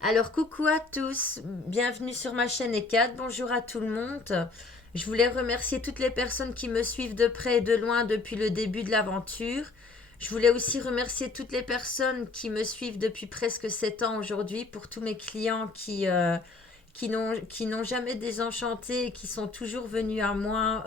Alors, coucou à tous, bienvenue sur ma chaîne ECAD, bonjour à tout le monde. Je voulais remercier toutes les personnes qui me suivent de près et de loin depuis le début de l'aventure. Je voulais aussi remercier toutes les personnes qui me suivent depuis presque 7 ans aujourd'hui, pour tous mes clients qui n'ont jamais désenchanté et qui sont toujours venus à moi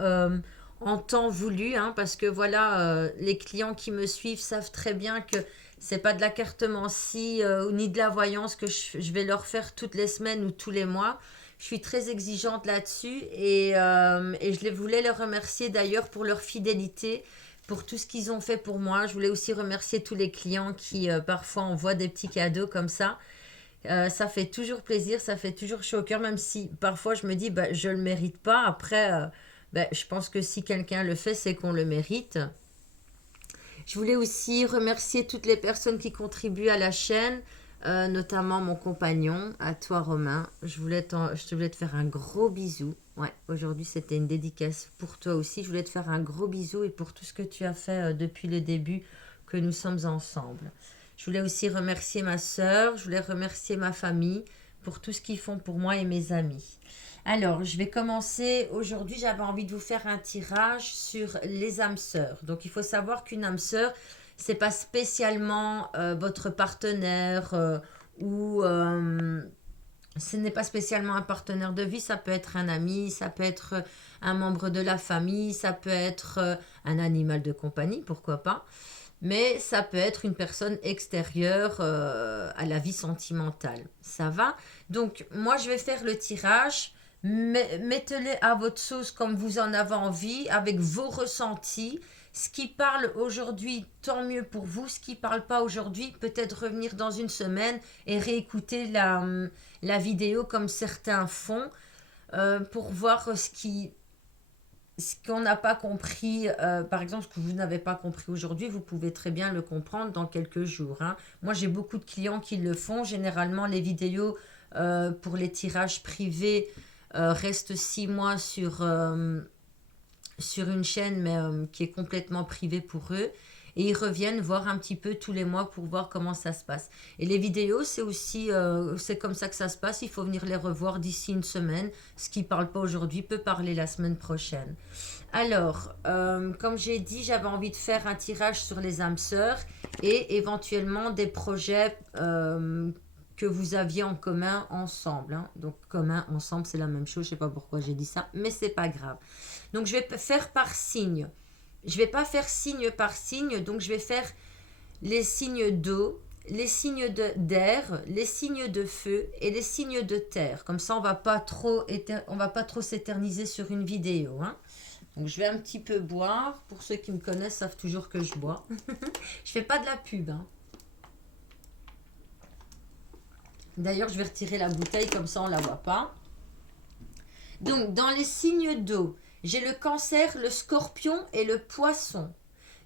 en temps voulu, hein, parce que voilà, les clients qui me suivent savent très bien que c'est pas de la cartomancie ni de la voyance que je vais leur faire toutes les semaines ou tous les mois. Je suis très exigeante là-dessus et je les voulais les remercier d'ailleurs pour leur fidélité, pour tout ce qu'ils ont fait pour moi. Je voulais aussi remercier tous les clients qui parfois envoient des petits cadeaux comme ça. Ça fait toujours plaisir, ça fait toujours chaud au cœur, même si parfois je me dis bah, je le mérite pas. Après, bah, je pense que si quelqu'un le fait, c'est qu'on le mérite. Je voulais aussi remercier toutes les personnes qui contribuent à la chaîne, notamment mon compagnon, à toi Romain. Je voulais te faire un gros bisou. Ouais, aujourd'hui c'était une dédicace pour toi aussi. Je voulais te faire un gros bisou et pour tout ce que tu as fait depuis le début que nous sommes ensemble. Je voulais aussi remercier ma sœur, je voulais remercier ma famille pour tout ce qu'ils font pour moi et mes amis. Alors, je vais commencer. Aujourd'hui, j'avais envie de vous faire un tirage sur les âmes sœurs. Donc, il faut savoir qu'une âme sœur, c'est pas spécialement votre partenaire ou ce n'est pas spécialement un partenaire de vie. Ça peut être un ami, ça peut être un membre de la famille, ça peut être un animal de compagnie, pourquoi pas. Mais ça peut être une personne extérieure à la vie sentimentale. Ça va? Donc, moi, je vais faire le tirage. Mettez-les à votre sauce comme vous en avez envie, avec vos ressentis. Ce qui parle aujourd'hui, tant mieux pour vous. Ce qui ne parle pas aujourd'hui, peut-être revenir dans une semaine et réécouter la vidéo comme certains font pour voir ce qu'on n'a pas compris, par exemple, ce que vous n'avez pas compris aujourd'hui, vous pouvez très bien le comprendre dans quelques jours, hein. Moi, j'ai beaucoup de clients qui le font. Généralement, les vidéos pour les tirages privés restent 6 mois sur une chaîne, mais qui est complètement privée pour eux. Et ils reviennent voir un petit peu tous les mois pour voir comment ça se passe. Et les vidéos, c'est aussi, c'est comme ça que ça se passe. Il faut venir les revoir d'ici une semaine. Ce qui ne parle pas aujourd'hui peut parler la semaine prochaine. Alors, comme j'ai dit, j'avais envie de faire un tirage sur les âmes sœurs et éventuellement des projets que vous aviez en commun ensemble, hein. Donc, commun, ensemble, c'est la même chose. Je ne sais pas pourquoi j'ai dit ça, mais c'est pas grave. Donc, je vais faire par signe. Je vais pas faire signe par signe, donc je vais faire les signes d'eau, les signes d'air, les signes de feu et les signes de terre. Comme ça, on va pas trop s'éterniser sur une vidéo, hein. Donc je vais un petit peu boire. Pour ceux qui me connaissent savent toujours que je bois. Je fais pas de la pub, hein. D'ailleurs, je vais retirer la bouteille comme ça on la voit pas. Donc dans les signes d'eau, j'ai le cancer, le scorpion et le poisson.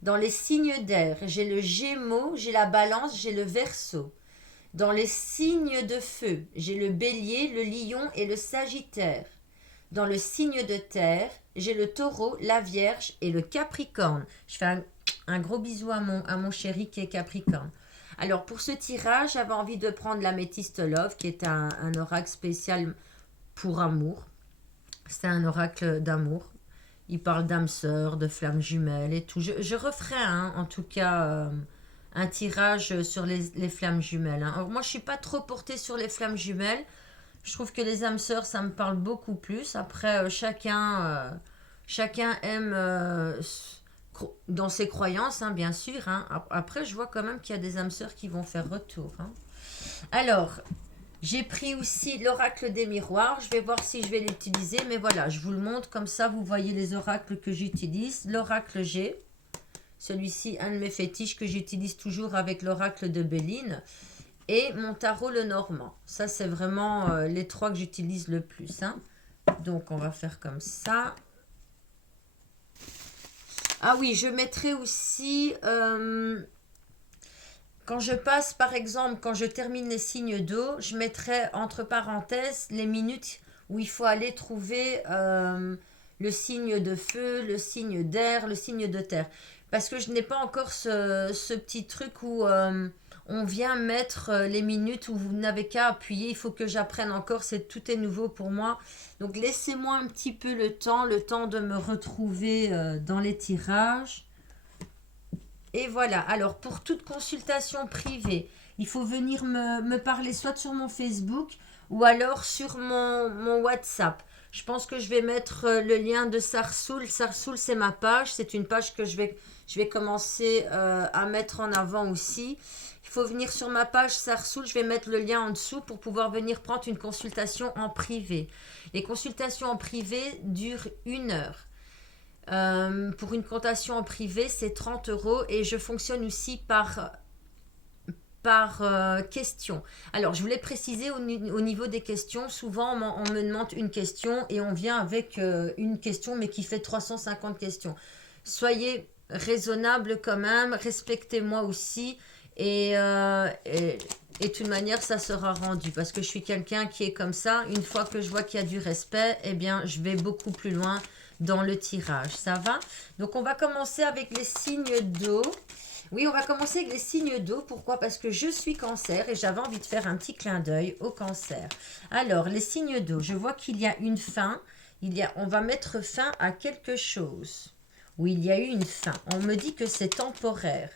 Dans les signes d'air, j'ai le gémeaux, j'ai la balance, j'ai le verseau. Dans les signes de feu, j'ai le bélier, le lion et le sagittaire. Dans le signe de terre, j'ai le taureau, la vierge et le capricorne. Je fais un gros bisou à mon chéri qui est capricorne. Alors pour ce tirage, j'avais envie de prendre l'améthyste love qui est un oracle spécial pour amour. C'est un oracle d'amour. Il parle d'âme sœur, de flammes jumelles et tout. Je referai en tout cas un tirage sur les flammes jumelles, hein. Alors moi je suis pas trop portée sur les flammes jumelles. Je trouve que les âmes sœurs ça me parle beaucoup plus. Après chacun aime dans ses croyances, hein, bien sûr, hein. Après je vois quand même qu'il y a des âmes sœurs qui vont faire retour, hein. Alors j'ai pris aussi l'oracle des miroirs. Je vais voir si je vais l'utiliser. Mais voilà, je vous le montre comme ça. Vous voyez les oracles que j'utilise. L'oracle G. Celui-ci, un de mes fétiches que j'utilise toujours avec l'oracle de Béline. Et mon tarot le normand. Ça, c'est vraiment les trois que j'utilise le plus, hein. Donc, on va faire comme ça. Ah oui, je mettrai aussi... quand je passe, par exemple, quand je termine les signes d'eau, je mettrai entre parenthèses les minutes où il faut aller trouver le signe de feu, le signe d'air, le signe de terre. Parce que je n'ai pas encore ce petit truc où on vient mettre les minutes où vous n'avez qu'à appuyer. Il faut que j'apprenne encore, tout est nouveau pour moi. Donc laissez-moi un petit peu le temps de me retrouver dans les tirages. Et voilà, alors pour toute consultation privée, il faut venir me parler soit sur mon Facebook ou alors sur mon WhatsApp. Je pense que je vais mettre le lien de Sarsoul. Sarsoul, c'est ma page. C'est une page que je vais commencer à mettre en avant aussi. Il faut venir sur ma page Sarsoul. Je vais mettre le lien en dessous pour pouvoir venir prendre une consultation en privé. Les consultations en privé durent 1 heure. Pour une consultation en privé, c'est 30 € et je fonctionne aussi par question. Alors, je voulais préciser au niveau des questions, souvent on me demande une question et on vient avec une question mais qui fait 350 questions. Soyez raisonnable quand même, respectez-moi aussi et de toute manière ça sera rendu parce que je suis quelqu'un qui est comme ça. Une fois que je vois qu'il y a du respect, eh bien je vais beaucoup plus loin dans le tirage, ça va? Donc on va commencer avec les signes d'eau. Oui, on va commencer avec les signes d'eau. Pourquoi? Parce que je suis cancer et j'avais envie de faire un petit clin d'œil au cancer. Alors, les signes d'eau, je vois qu'il y a une fin. On va mettre fin à quelque chose. Où il y a eu une fin. On me dit que c'est temporaire.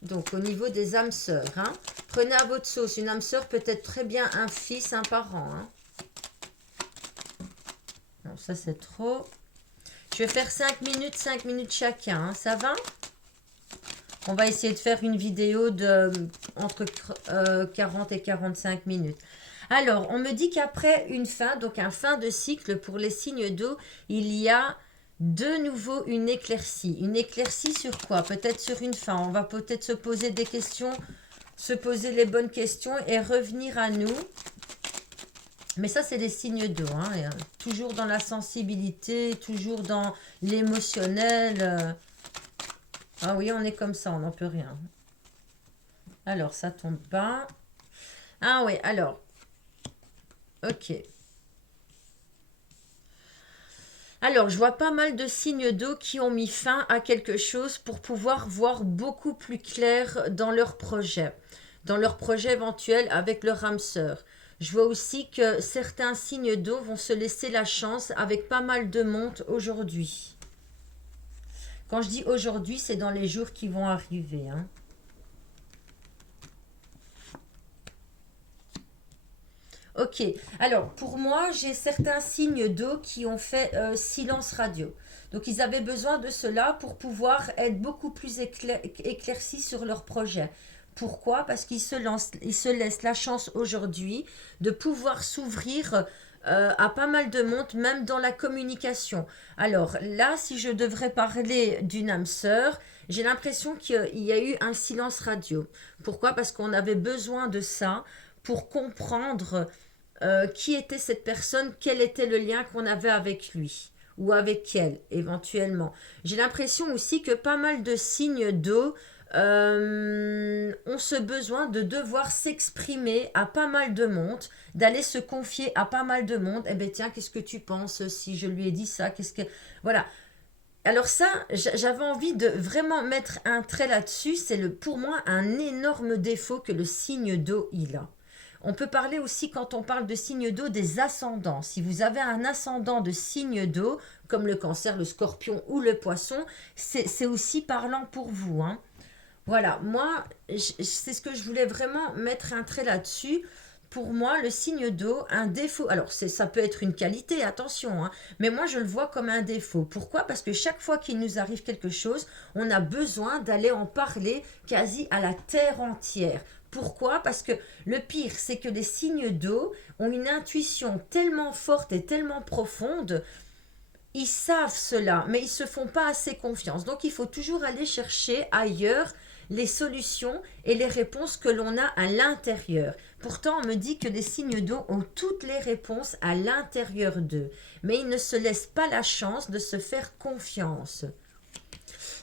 Donc, au niveau des âmes sœurs. Hein, prenez à votre sauce. Une âme sœur peut être très bien un fils, un parent. Hein. Non, ça c'est trop... Je vais faire 5 minutes chacun, hein, ça va? On va essayer de faire une vidéo de entre 40 et 45 minutes. Alors, on me dit qu'après une fin, donc un fin de cycle pour les signes d'eau, il y a de nouveau une éclaircie. Une éclaircie sur quoi? Peut-être sur une fin. On va peut-être se poser des questions, se poser les bonnes questions et revenir à nous. Mais ça, c'est des signes d'eau. Hein, toujours dans la sensibilité, toujours dans l'émotionnel. Ah oui, on est comme ça, on n'en peut rien. Alors, ça tombe pas. Ah oui, alors. Ok. Alors, je vois pas mal de signes d'eau qui ont mis fin à quelque chose pour pouvoir voir beaucoup plus clair dans leur projet. Dans leur projet éventuel avec leur âme sœur. Je vois aussi que certains signes d'eau vont se laisser la chance avec pas mal de monde aujourd'hui. Quand je dis aujourd'hui, c'est dans les jours qui vont arriver. Hein. Ok, alors pour moi, j'ai certains signes d'eau qui ont fait silence radio. Donc ils avaient besoin de cela pour pouvoir être beaucoup plus éclaircis sur leur projet. Pourquoi? Parce qu'ils se laissent la chance aujourd'hui de pouvoir s'ouvrir à pas mal de monde, même dans la communication. Alors là, si je devrais parler d'une âme sœur, j'ai l'impression qu'il y a eu un silence radio. Pourquoi? Parce qu'on avait besoin de ça pour comprendre qui était cette personne, quel était le lien qu'on avait avec lui ou avec elle éventuellement. J'ai l'impression aussi que pas mal de signes d'eau ont ce besoin de devoir s'exprimer à pas mal de monde, d'aller se confier à pas mal de monde. Eh bien tiens, qu'est-ce que tu penses si je lui ai dit ça? Voilà. Alors ça, j'avais envie de vraiment mettre un trait là-dessus. C'est pour moi un énorme défaut que le signe d'eau il a. On peut parler aussi, quand on parle de signe d'eau, des ascendants. Si vous avez un ascendant de signe d'eau, comme le cancer, le scorpion ou le poisson, c'est aussi parlant pour vous. Hein. Voilà, moi, c'est ce que je voulais vraiment mettre un trait là-dessus. Pour moi, le signe d'eau, un défaut, alors ça peut être une qualité, attention, hein, mais moi je le vois comme un défaut. Pourquoi? Parce que chaque fois qu'il nous arrive quelque chose, on a besoin d'aller en parler quasi à la terre entière. Pourquoi? Parce que le pire, c'est que les signes d'eau ont une intuition tellement forte et tellement profonde. Ils savent cela, mais ils ne se font pas assez confiance. Donc il faut toujours aller chercher ailleurs les solutions et les réponses que l'on a à l'intérieur. Pourtant, on me dit que les signes d'eau ont toutes les réponses à l'intérieur d'eux, mais ils ne se laissent pas la chance de se faire confiance.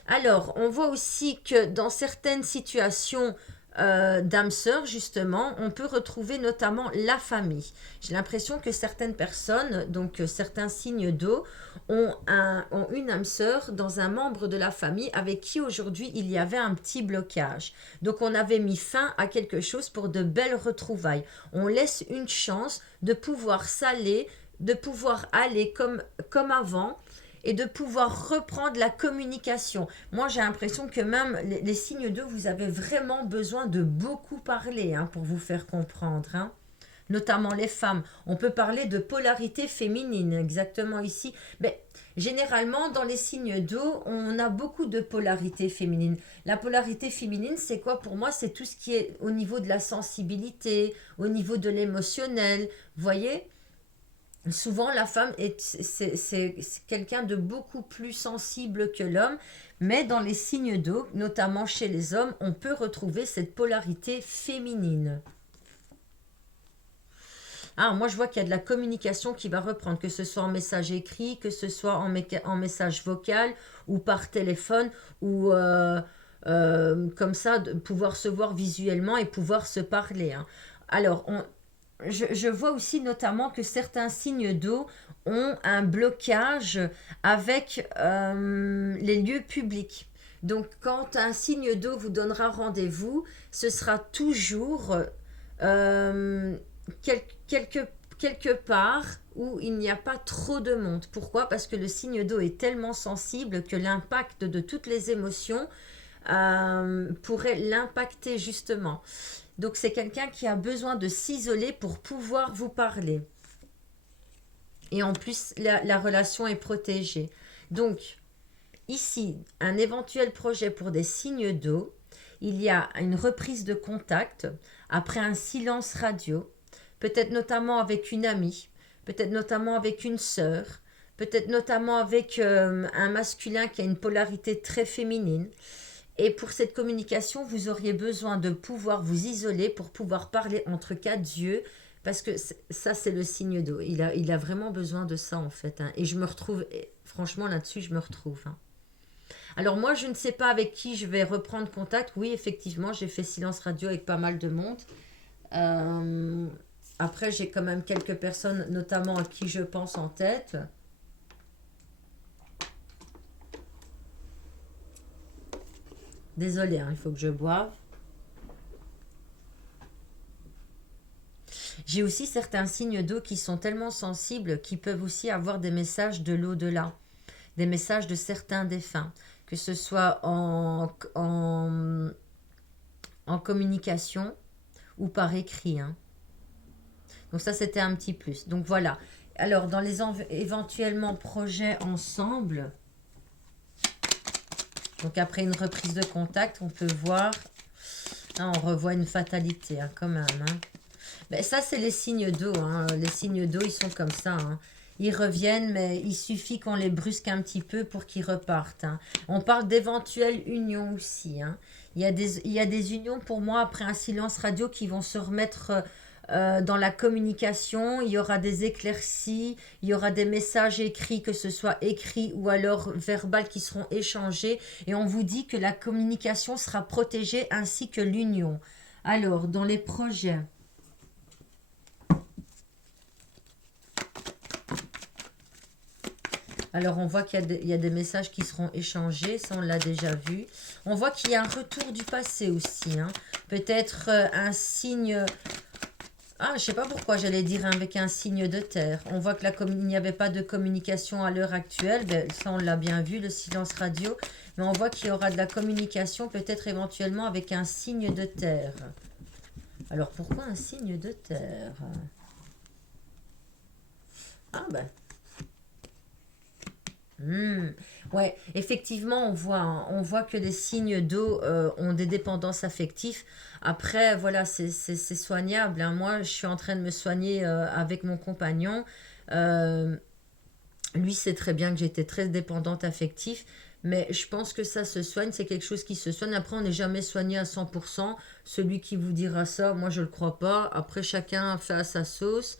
Alors, on voit aussi que dans certaines situations, d'âme sœur, justement, on peut retrouver notamment la famille. J'ai l'impression que certaines personnes, donc certains signes d'eau, ont une âme sœur dans un membre de la famille avec qui aujourd'hui il y avait un petit blocage. Donc on avait mis fin à quelque chose pour de belles retrouvailles. On laisse une chance de pouvoir s'aller, de pouvoir aller comme avant et de pouvoir reprendre la communication. Moi, j'ai l'impression que même les signes d'eau, vous avez vraiment besoin de beaucoup parler hein, pour vous faire comprendre. Hein. Notamment les femmes. On peut parler de polarité féminine, exactement ici. Mais généralement, dans les signes d'eau, on a beaucoup de polarité féminine. La polarité féminine, c'est quoi pour moi? C'est tout ce qui est au niveau de la sensibilité, au niveau de l'émotionnel. Vous voyez? Souvent, la femme c'est quelqu'un de beaucoup plus sensible que l'homme, mais dans les signes d'eau, notamment chez les hommes, on peut retrouver cette polarité féminine. Ah, moi, je vois qu'il y a de la communication qui va reprendre, que ce soit en message écrit, que ce soit en message vocal ou par téléphone, ou comme ça, de pouvoir se voir visuellement et pouvoir se parler. Hein. Alors, je vois aussi notamment que certains signes d'eau ont un blocage avec les lieux publics. Donc, quand un signe d'eau vous donnera rendez-vous, ce sera toujours euh, quel- quelque, quelque part où il n'y a pas trop de monde. Pourquoi? Parce que le signe d'eau est tellement sensible que l'impact de toutes les émotions pourrait l'impacter justement. Donc c'est quelqu'un qui a besoin de s'isoler pour pouvoir vous parler. Et en plus, la relation est protégée. Donc ici, un éventuel projet pour des signes d'eau, il y a une reprise de contact après un silence radio, peut-être notamment avec une amie, peut-être notamment avec une sœur, peut-être notamment avec un masculin qui a une polarité très féminine. Et pour cette communication, vous auriez besoin de pouvoir vous isoler pour pouvoir parler entre quatre yeux, parce que ça, c'est le signe d'eau. Il a vraiment besoin de ça, en fait. Hein. Et je me retrouve, franchement, là-dessus, je me retrouve. Hein. Alors moi, je ne sais pas avec qui je vais reprendre contact. Oui, effectivement, j'ai fait silence radio avec pas mal de monde. Euh, Après, j'ai quand même quelques personnes, notamment à qui je pense en tête. Désolée, hein, il faut que je boive. J'ai aussi certains signes d'eau qui sont tellement sensibles qu'ils peuvent aussi avoir des messages de l'au-delà, des messages de certains défunts, que ce soit en communication ou par écrit. Hein. Donc ça, c'était un petit plus. Donc voilà. Alors, dans les éventuellement projets ensemble, donc après une reprise de contact, on peut voir, hein, on revoit une fatalité hein, quand même. Hein. Ben, ça, c'est les signes d'eau. Hein. Les signes d'eau, ils sont comme ça. Hein. Ils reviennent, mais il suffit qu'on les brusque un petit peu pour qu'ils repartent. Hein. On parle d'éventuelles unions aussi. Hein. Il y a des unions pour moi après un silence radio qui vont se remettre dans la communication. Il y aura des éclaircies, il y aura des messages écrits, que ce soit écrits ou alors verbal qui seront échangés. Et on vous dit que la communication sera protégée ainsi que l'union. Alors, dans les projets. Alors, on voit qu'il y a des messages qui seront échangés, ça on l'a déjà vu. On voit qu'il y a un retour du passé aussi. Hein. Peut-être un signe... Ah, je ne sais pas pourquoi j'allais dire avec un signe de terre. On voit que il n'y avait pas de communication à l'heure actuelle. Ben, ça, on l'a bien vu, le silence radio. Mais on voit qu'il y aura de la communication peut-être éventuellement avec un signe de terre. Alors, pourquoi un signe de terre? Ah ben... Ouais, effectivement, on voit que les signes d'eau ont des dépendances affectives. Après, voilà, c'est soignable. Hein. Moi, je suis en train de me soigner avec mon compagnon. Euh, Lui, sait très bien que j'étais très dépendante affective. Mais je pense que ça se soigne, c'est quelque chose qui se soigne. Après, on n'est jamais soigné à 100%. Celui qui vous dira ça, moi, je ne le crois pas. Après, chacun fait à sa sauce.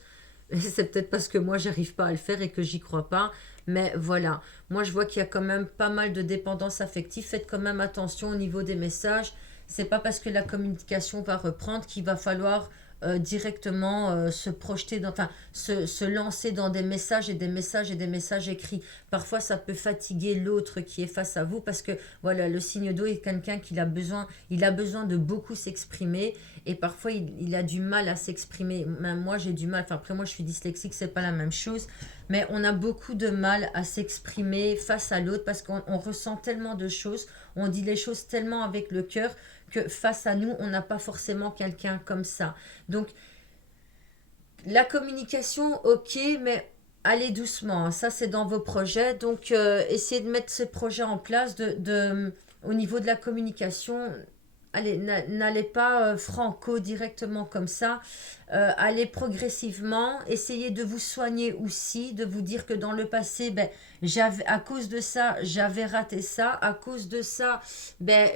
Et c'est peut-être parce que moi, j'arrive pas à le faire et que j'y crois pas. Mais voilà, moi, je vois qu'il y a quand même pas mal de dépendance affective. Faites quand même attention au niveau des messages. c'est pas parce que la communication va reprendre qu'il va falloir directement se projeter dans, enfin, se lancer dans des messages et des messages et des messages écrits. Parfois, ça peut fatiguer l'autre qui est face à vous parce que voilà, le signe d'eau est quelqu'un qui il a besoin de beaucoup s'exprimer et parfois il a du mal à s'exprimer. Même moi, j'ai du mal. Enfin, après, moi, je suis dyslexique, c'est pas la même chose. Mais on a beaucoup de mal à s'exprimer face à l'autre parce qu'on ressent tellement de choses, on dit les choses tellement avec le cœur que face à nous, on n'a pas forcément quelqu'un comme ça. Donc, la communication, ok, mais allez doucement, hein. Ça, c'est dans vos projets. Donc, essayez de mettre ces projets en place au niveau de la communication. Allez, n'allez pas franco directement comme ça. Allez progressivement. Essayez de vous soigner aussi, de vous dire que dans le passé, ben, à cause de ça, j'avais raté ça. À cause de ça, ben,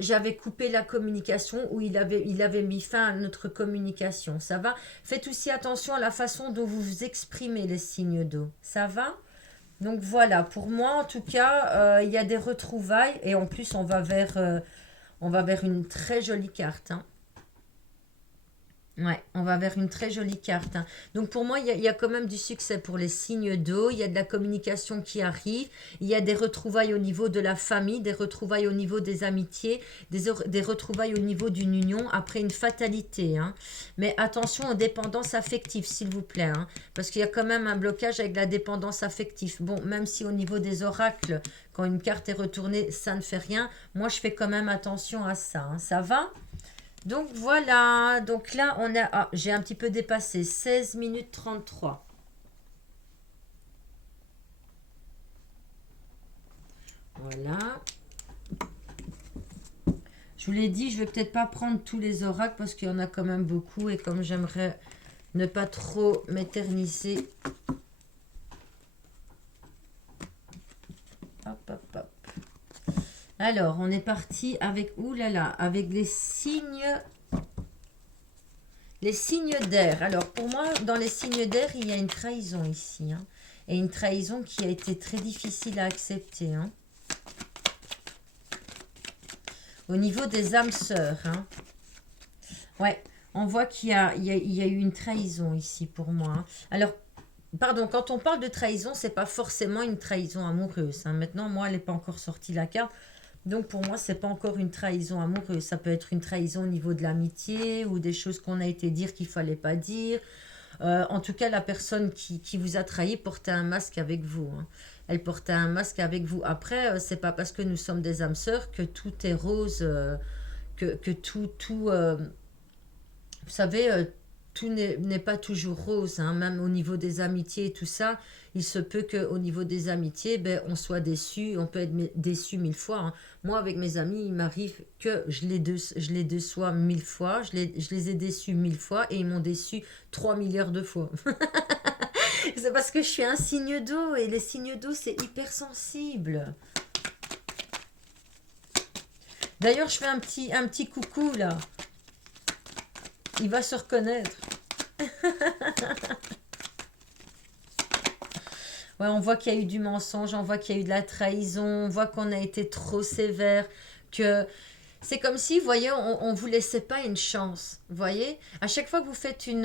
j'avais coupé la communication ou il avait mis fin à notre communication. Ça va? Faites aussi attention à la façon dont vous vous exprimez les signes d'eau. Ça va? Donc voilà, pour moi en tout cas, il y a des retrouvailles et en plus on va vers une très jolie carte, hein. Ouais, on va vers une très jolie carte, hein. Donc pour moi, il y a quand même du succès pour les signes d'eau. Il y a de la communication qui arrive. Il y a des retrouvailles au niveau de la famille, des retrouvailles au niveau des amitiés, des retrouvailles au niveau d'une union après une fatalité, hein. Mais attention aux dépendances affectives, s'il vous plaît, hein, parce qu'il y a quand même un blocage avec la dépendance affective. Bon, même si au niveau des oracles, quand une carte est retournée, ça ne fait rien, moi je fais quand même attention à ça, hein. Ça va? Donc voilà, donc là on a, ah, j'ai un petit peu dépassé, 16 minutes 33. Voilà. Je vous l'ai dit, je vais peut-être pas prendre tous les oracles parce qu'il y en a quand même beaucoup et comme j'aimerais ne pas trop m'éterniser. Hop, hop, hop. Alors, on est parti avec, oulala, avec les signes d'air. Alors, pour moi, dans les signes d'air, il y a une trahison ici, hein. Et une trahison qui a été très difficile à accepter, hein. Au niveau des âmes sœurs, hein. Ouais, on voit qu'il y a eu une trahison ici pour moi, hein. Alors, pardon, quand on parle de trahison, c'est pas forcément une trahison amoureuse, hein. Maintenant, moi, elle n'est pas encore sortie la carte. Donc pour moi, c'est pas encore une trahison amoureuse. Ça peut être une trahison au niveau de l'amitié ou des choses qu'on a été dire qu'il fallait pas dire. En tout cas, la personne qui vous a trahi portait un masque avec vous, hein. Elle portait un masque avec vous. Après, c'est pas parce que nous sommes des âmes sœurs que tout est rose, que vous savez, tout n'est pas toujours rose, hein. Même au niveau des amitiés et tout ça, il se peut qu'au niveau des amitiés, ben, on soit déçu, on peut être déçu 1000 fois, hein. Moi, avec mes amis, il m'arrive que je les déçois 1000 fois, je les ai déçus 1000 fois et ils m'ont déçu 3 milliards de fois. C'est parce que je suis un signe d'eau et les signes d'eau, c'est hyper sensible. D'ailleurs, je fais un petit coucou là. Il va se reconnaître. Ouais, on voit qu'il y a eu du mensonge, on voit qu'il y a eu de la trahison, on voit qu'on a été trop sévère, que c'est comme si, vous voyez, on vous laissait pas une chance. Vous voyez, à chaque fois que vous faites qu'il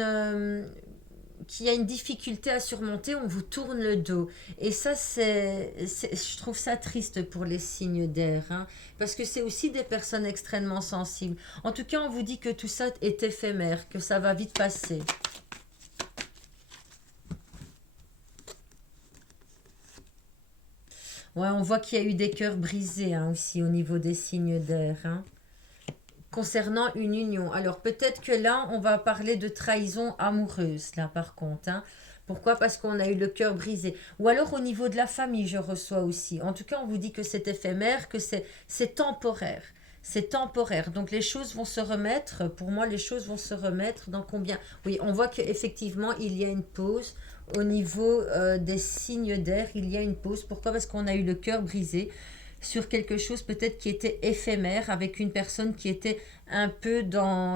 y a une difficulté à surmonter, on vous tourne le dos. Et ça, je trouve ça triste pour les signes d'air, hein, parce que c'est aussi des personnes extrêmement sensibles. En tout cas, on vous dit que tout ça est éphémère, que ça va vite passer. Ouais, on voit qu'il y a eu des cœurs brisés, hein, aussi au niveau des signes d'air, hein, concernant une union. Alors peut-être que là, on va parler de trahison amoureuse, là par contre, hein. Pourquoi? Parce qu'on a eu le cœur brisé. Ou alors au niveau de la famille, je reçois aussi. En tout cas, on vous dit que c'est éphémère, que c'est temporaire. C'est temporaire. Donc les choses vont se remettre. Pour moi, les choses vont se remettre dans combien? Oui, on voit qu'effectivement, il y a une pause. Au niveau des signes d'air, il y a une pause. Pourquoi? Parce qu'on a eu le cœur brisé sur quelque chose peut-être qui était éphémère avec une personne qui était un peu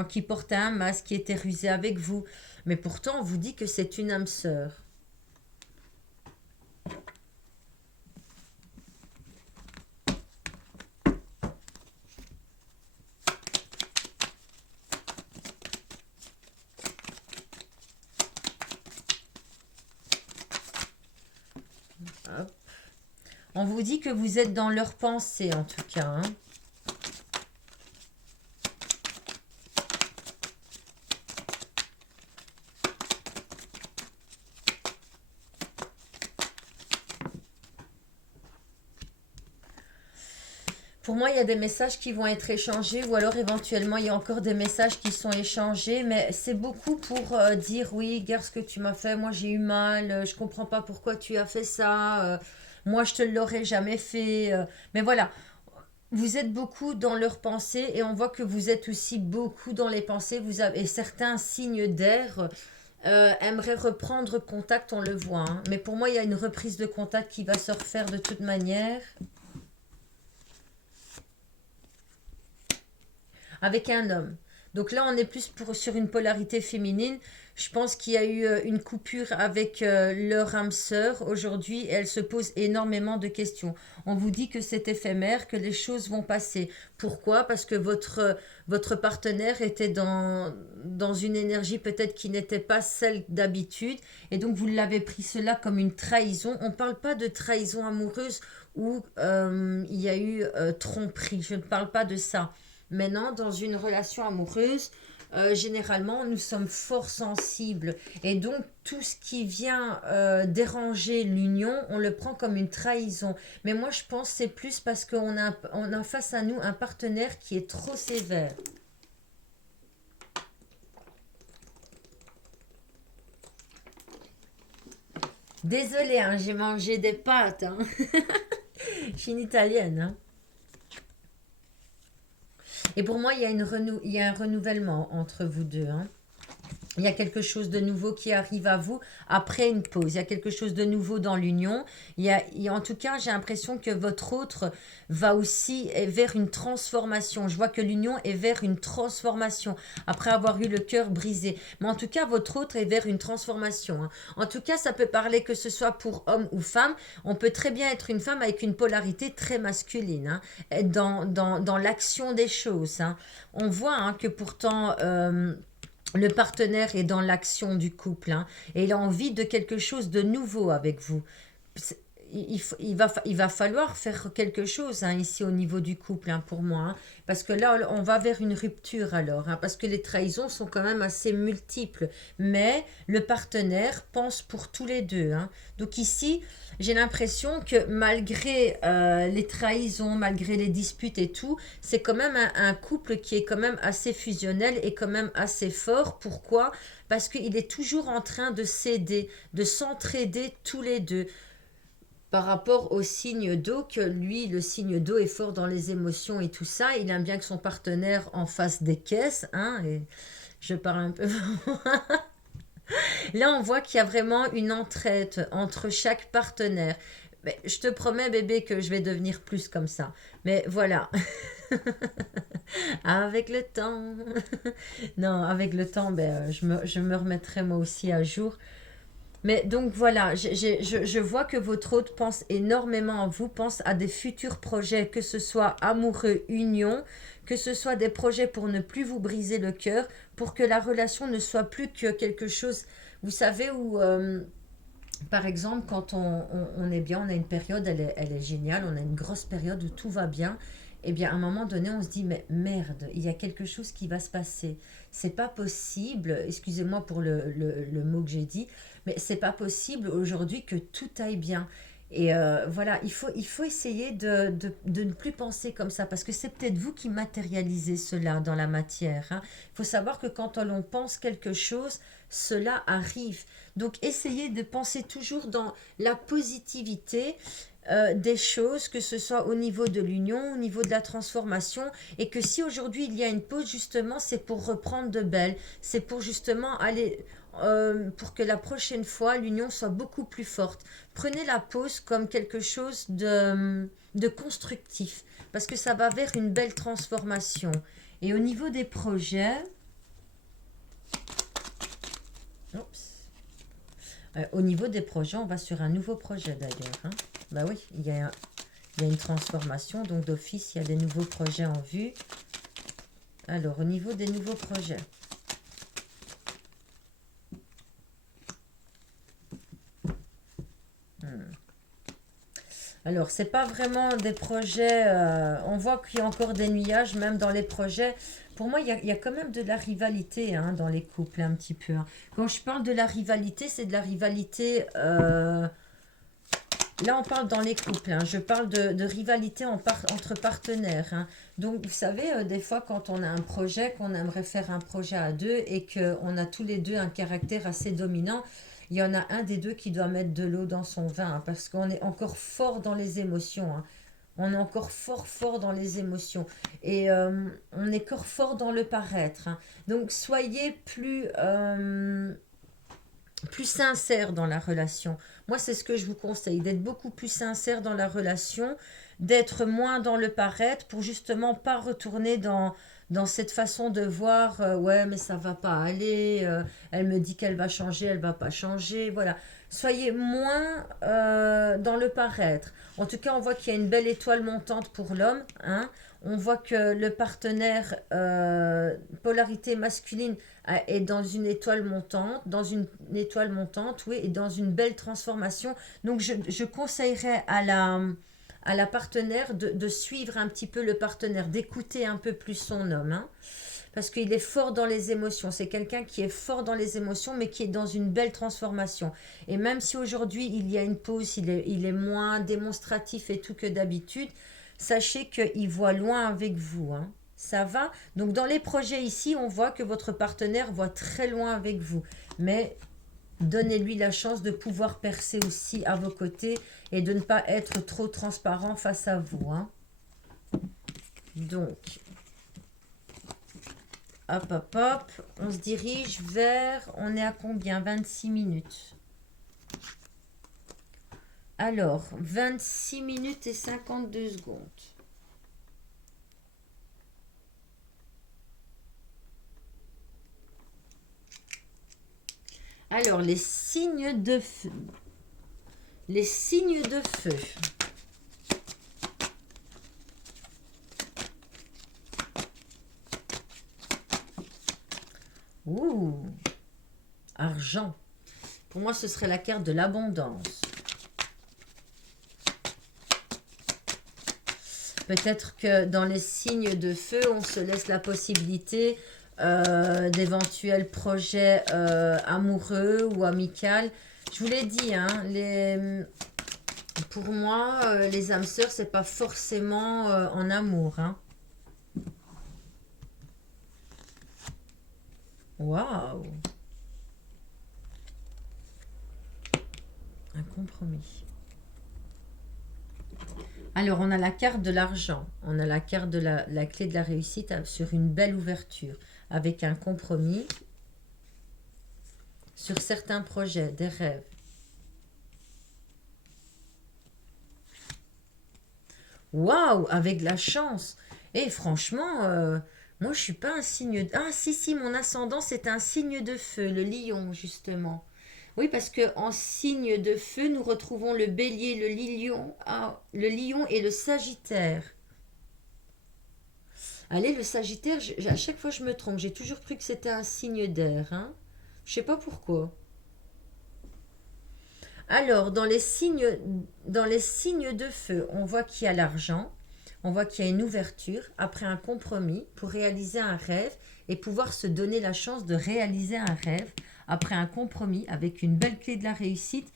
qui portait un masque, qui était rusée avec vous. Mais pourtant, on vous dit que c'est une âme sœur. On vous dit que vous êtes dans leur pensée en tout cas, hein. Pour moi, il y a des messages qui vont être échangés ou alors éventuellement, il y a encore des messages qui sont échangés. Mais c'est beaucoup pour dire, oui, regarde ce que tu m'as fait, moi j'ai eu mal, je comprends pas pourquoi tu as fait ça, moi je te l'aurais jamais fait. Mais voilà, vous êtes beaucoup dans leurs pensées et on voit que vous êtes aussi beaucoup dans les pensées. Vous avez, et certains signes d'air aimeraient reprendre contact, on le voit, hein. Mais pour moi, il y a une reprise de contact qui va se refaire de toute manière. Avec un homme. Donc là, on est plus sur une polarité féminine. Je pense qu'il y a eu une coupure avec leur âme sœur aujourd'hui et elle se pose énormément de questions. On vous dit que c'est éphémère, que les choses vont passer. Pourquoi? Parce que votre partenaire était dans une énergie peut-être qui n'était pas celle d'habitude et donc vous l'avez pris cela comme une trahison. On ne parle pas de trahison amoureuse où il y a eu tromperie. Je ne parle pas de ça. Maintenant, dans une relation amoureuse, généralement, nous sommes fort sensibles. Et donc, tout ce qui vient déranger l'union, on le prend comme une trahison. Mais moi, je pense que c'est plus parce on a face à nous un partenaire qui est trop sévère. Désolée, hein, j'ai mangé des pâtes, hein. Je suis une italienne, hein. Et pour moi, il y a un renouvellement entre vous deux, hein. Il y a quelque chose de nouveau qui arrive à vous après une pause. Il y a quelque chose de nouveau dans l'union. En tout cas, j'ai l'impression que votre autre va aussi vers une transformation. Je vois que l'union est vers une transformation après avoir eu le cœur brisé. Mais en tout cas, votre autre est vers une transformation, hein. En tout cas, ça peut parler que ce soit pour homme ou femme. On peut très bien être une femme avec une polarité très masculine, hein, dans l'action des choses, hein. On voit, hein, que pourtant... le partenaire est dans l'action du couple, hein, et il a envie de quelque chose de nouveau avec vous. Il va falloir faire quelque chose, hein, ici au niveau du couple, hein, pour moi, hein, parce que là, on va vers une rupture alors, hein, parce que les trahisons sont quand même assez multiples. Mais le partenaire pense pour tous les deux, hein. Donc ici, j'ai l'impression que malgré les trahisons, malgré les disputes et tout, c'est quand même un couple qui est quand même assez fusionnel et quand même assez fort. Pourquoi? Parce qu'il est toujours en train de s'aider, de s'entraider tous les deux. Par rapport au signe d'eau, que lui, le signe d'eau est fort dans les émotions et tout ça, il aime bien que son partenaire en fasse des caisses, hein, et je parle un peu. Là, on voit qu'il y a vraiment une entraide entre chaque partenaire. Mais je te promets, bébé, que je vais devenir plus comme ça. Mais voilà. Avec le temps. Non, avec le temps, ben, je me remettrai moi aussi à jour. Mais donc voilà, je vois que votre hôte pense énormément à vous, pense à des futurs projets, que ce soit amoureux, union, que ce soit des projets pour ne plus vous briser le cœur, pour que la relation ne soit plus que quelque chose, vous savez, où, par exemple, quand on est bien, on a une période, elle est géniale, on a une grosse période où tout va bien, et bien à un moment donné, on se dit, mais merde, il y a quelque chose qui va se passer. C'est pas possible, excusez-moi pour le mot que j'ai dit, mais c'est pas possible aujourd'hui que tout aille bien. Et voilà, il faut essayer de ne plus penser comme ça, parce que c'est peut-être vous qui matérialisez cela dans la matière, hein. Il faut savoir que quand on pense quelque chose, cela arrive. Donc essayez de penser toujours dans la positivité des choses, que ce soit au niveau de l'union, au niveau de la transformation, et que si aujourd'hui il y a une pause, justement, c'est pour reprendre de belles, c'est pour justement aller, pour que la prochaine fois, l'union soit beaucoup plus forte. Prenez la pause comme quelque chose de constructif, parce que ça va vers une belle transformation. Et au niveau des projets, oups. Au niveau des projets, on va sur un nouveau projet d'ailleurs, hein. Bah oui, il y a une transformation, donc d'office, il y a des nouveaux projets en vue. Alors, au niveau des nouveaux projets. Alors, c'est pas vraiment des projets. On voit qu'il y a encore des nuages, même dans les projets. Pour moi, il y a quand même de la rivalité hein, dans les couples, un petit peu. Hein. Quand je parle de la rivalité, c'est de la rivalité. Là, on parle dans les couples. Hein. Je parle de rivalité entre partenaires. Hein. Donc, vous savez, des fois, quand on a un projet, qu'on aimerait faire un projet à deux et qu'on a tous les deux un caractère assez dominant, il y en a un des deux qui doit mettre de l'eau dans son vin hein, parce qu'on est encore fort dans les émotions. Hein. On est encore fort, fort dans les émotions. Et on est encore fort dans le paraître. Hein. Donc, soyez plus sincère dans la relation. Moi, c'est ce que je vous conseille, d'être beaucoup plus sincère dans la relation, d'être moins dans le paraître pour justement pas retourner dans cette façon de voir, ouais, mais ça va pas aller, elle me dit qu'elle va changer, elle va pas changer, voilà. Soyez moins dans le paraître. En tout cas, on voit qu'il y a une belle étoile montante pour l'homme, hein. On voit que le partenaire polarité masculine est dans une étoile montante, oui, et dans une belle transformation. Donc, je conseillerais à la partenaire de suivre un petit peu le partenaire, d'écouter un peu plus son homme, hein, parce qu'il est fort dans les émotions. C'est quelqu'un qui est fort dans les émotions, mais qui est dans une belle transformation. Et même si aujourd'hui, il y a une pause, il est moins démonstratif et tout que d'habitude, sachez qu'il voit loin avec vous, hein. Ça va. Donc dans les projets ici, on voit que votre partenaire voit très loin avec vous. Mais donnez-lui la chance de pouvoir percer aussi à vos côtés et de ne pas être trop transparent face à vous, hein. Donc, hop, hop, hop. On se dirige vers... On est à combien? 26 minutes. Alors, 26 minutes et 52 secondes. Alors, les signes de feu. Les signes de feu. Ouh, argent. Pour moi, ce serait la carte de l'abondance. Peut-être que dans les signes de feu, on se laisse la possibilité d'éventuels projets amoureux ou amicaux. Je vous l'ai dit, hein, pour moi, les âmes sœurs, c'est pas forcément en amour. Hein. Waouh! Un compromis. Alors, on a la carte de l'argent, on a la carte de la clé de la réussite sur une belle ouverture, avec un compromis sur certains projets, des rêves. Waouh, avec de la chance. Et franchement, moi, je suis pas un signe... Ah, si, si, mon ascendant, c'est un signe de feu, le lion, justement. Oui, parce que en signe de feu, nous retrouvons le bélier, le lion et le sagittaire. Allez, le sagittaire, à chaque fois je me trompe. J'ai toujours cru que c'était un signe d'air. Hein. Je sais pas pourquoi. Alors, dans les signes de feu, on voit qu'il y a l'argent, on voit qu'il y a une ouverture, après un compromis pour réaliser un rêve et pouvoir se donner la chance de réaliser un rêve, après un compromis avec une belle clé de la réussite.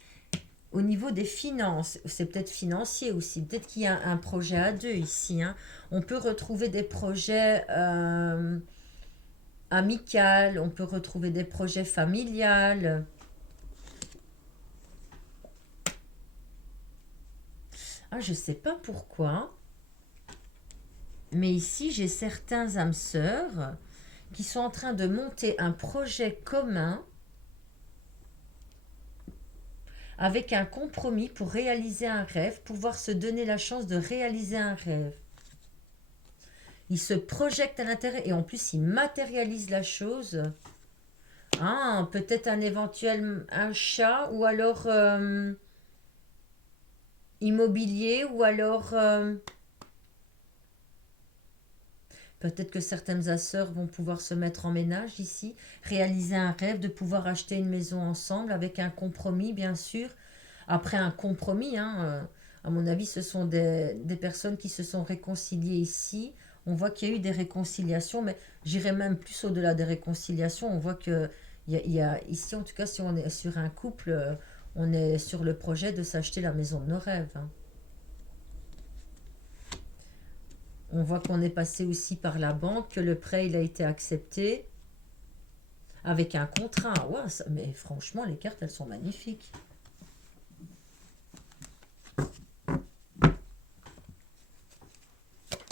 Au niveau des finances, c'est peut-être financier aussi, peut-être qu'il y a un projet à deux ici. Hein. On peut retrouver des projets amicaux, on peut retrouver des projets familiales. Ah, je ne sais pas pourquoi, mais ici j'ai certains âmes sœurs qui sont en train de monter un projet commun avec un compromis pour réaliser un rêve, pouvoir se donner la chance de réaliser un rêve. Ils se projettent à l'intérieur et en plus ils matérialisent la chose. Ah, peut-être un chat ou alors immobilier ou alors peut-être que certaines sœurs vont pouvoir se mettre en ménage ici, réaliser un rêve de pouvoir acheter une maison ensemble avec un compromis bien sûr. Après un compromis, hein, À mon avis, ce sont des personnes qui se sont réconciliées ici. On voit qu'il y a eu des réconciliations, mais j'irais même plus au-delà des réconciliations. On voit que ici, en tout cas, si on est sur un couple, on est sur le projet de s'acheter la maison de nos rêves, hein. On voit qu'on est passé aussi par la banque, que le prêt il a été accepté avec un contrat. Ouais, mais franchement, les cartes, elles sont magnifiques.